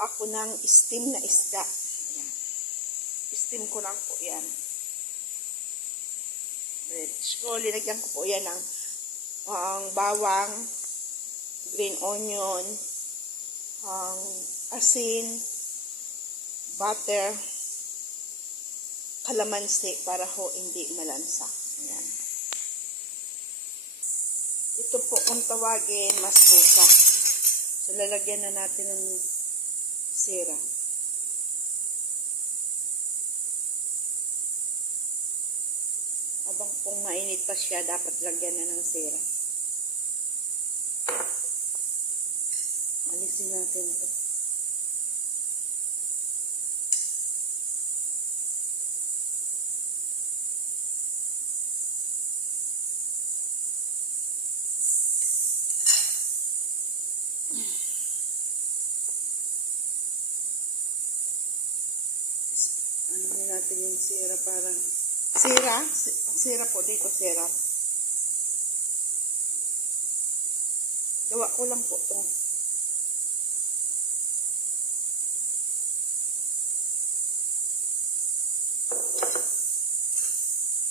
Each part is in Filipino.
ako ng steam na isda. Ayan. Steam ko lang po yan. So, linagyan ko po yan ng bawang, green onion, asin, butter, kalamansi para ho hindi malansa. Ayan. Ito po kung tawagin, masbusa. So, lalagyan na natin ng sira. Habang kung mainit pa siya, dapat lagyan na ng sira. Alisin natin ito. Ano natin yung sira para... Sira po dito, sira. Gawa ko lang po ito.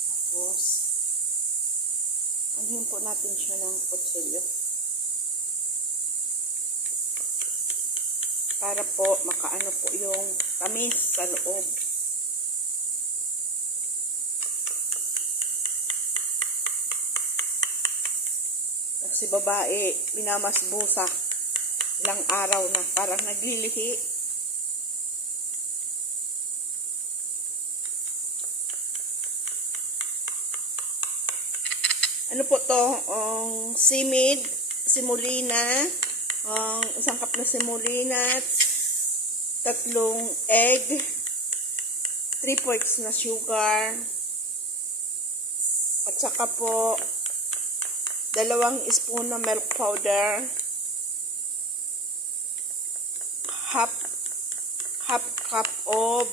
Tapos, anghin po natin siya ng kutsilyo. Para po makaano po yung tamis sa loob. Si babae, minamasbusa ilang araw na, parang naglilihi. Ano po to? Simid, semolina, isang cup na semolina, 3 egg, 3 quarts na sugar, at saka po 2 spoon na milk powder, half cup of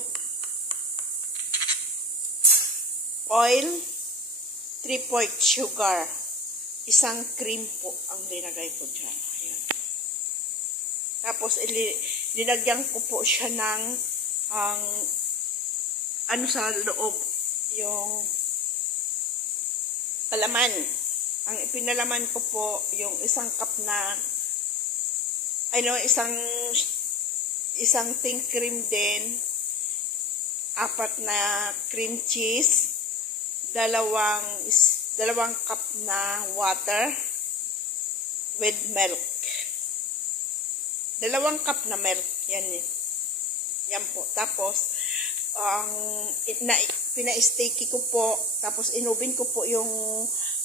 oil, 3 quarts sugar, isang cream po ang linagay ko dyan. Ayan. Tapos linagyan ko po siya ng ano sa loob, yung palaman. Ang ipinalaman ko po yung isang cup na isang ting cream din, 4 na cream cheese, 2 cup na water with milk. 2 cup na milk, yan eh. Yan po. Tapos pina-steaky ko po, tapos inubin ko po yung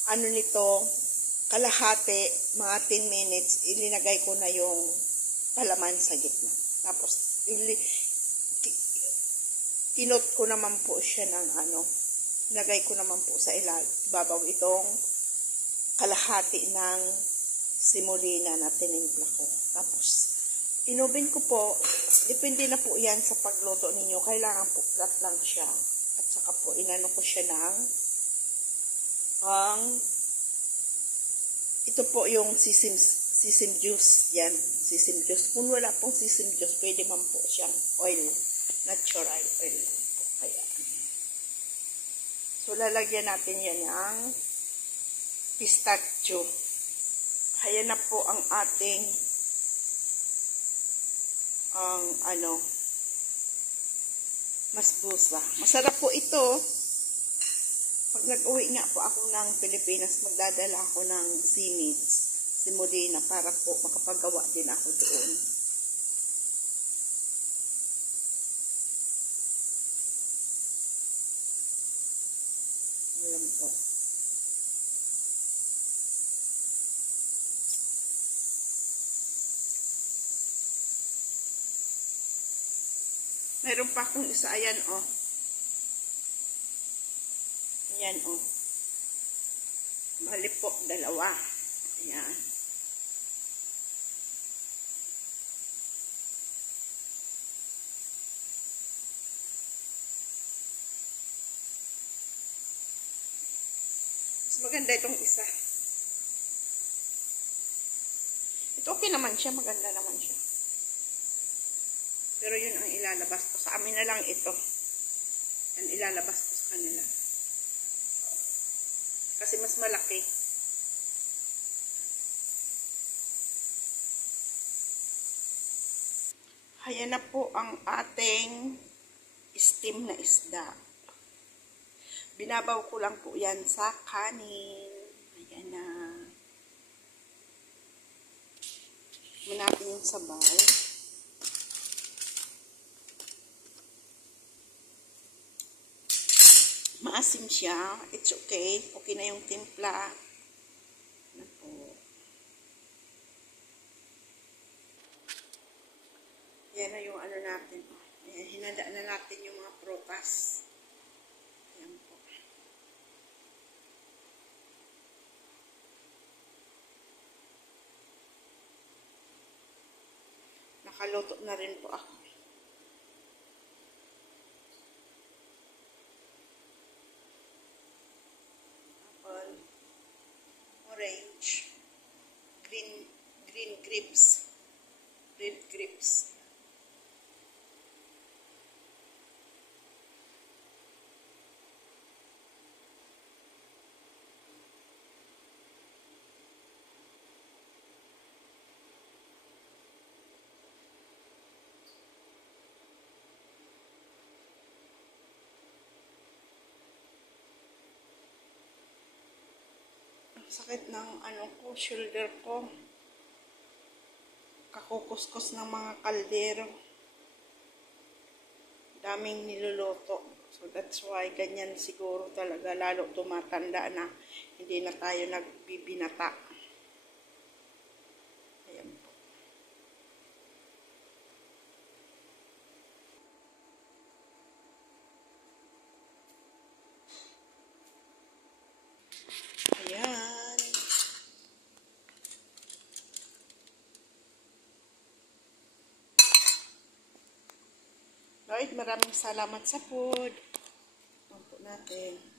ano nito, kalahati, mga 10 minutes, ilinagay ko na yung palaman sa gitna. Tapos, kinot ko naman po siya ng nilagay ko naman po sa ibabaw itong kalahati ng semolina na tinimpla ko. Tapos, inubin ko po, depende na po yan sa pagluto ninyo, kailangan po flat lang siya. At saka po, inano ko siya ng ito po yung sesame juice. Yan, sesame juice. Kung wala pong sesame juice, pwede man po siyang oil. Natural oil lang po. Kaya. So, lalagyan natin yan ng pistachio. Kaya na po ang ating masbusa. Masarap po ito. Pag nag-uwi nga po ako ng Pilipinas, magdadala ako ng simids, semolina, para po makapagawa din ako doon. Ayan po. Meron pa akong isa, ayan oh. Ayan, oh. Bali po, 2. Ayan. Mas maganda itong isa. Ito okay naman siya, maganda naman siya. Pero yun ang ilalabas ko. Sa amin na lang ito. Yan ilalabas ko sa kanila. Kasi mas malaki. Ayan na po ang ating steam na isda. Binabaw ko lang po yan sa kanin. Ayan na. Manapin yung sabaw. Maasim siya. It's okay. Okay na yung timpla. Ano po. Yan na yung ano natin. Ayan, hinanda na natin yung mga prutas. Ayan po. Nakaluto na rin po ako. Apple, orange, green grapes, red grapes. Sakit ng ano ko, shoulder ko. Kakukuskus ng mga kaldero. Daming niluluto. So that's why ganyan siguro talaga, lalo tumatanda na hindi na tayo nagbibinata. Ayan po. Ayan. Lord, maraming salamat sa food. Ito natin.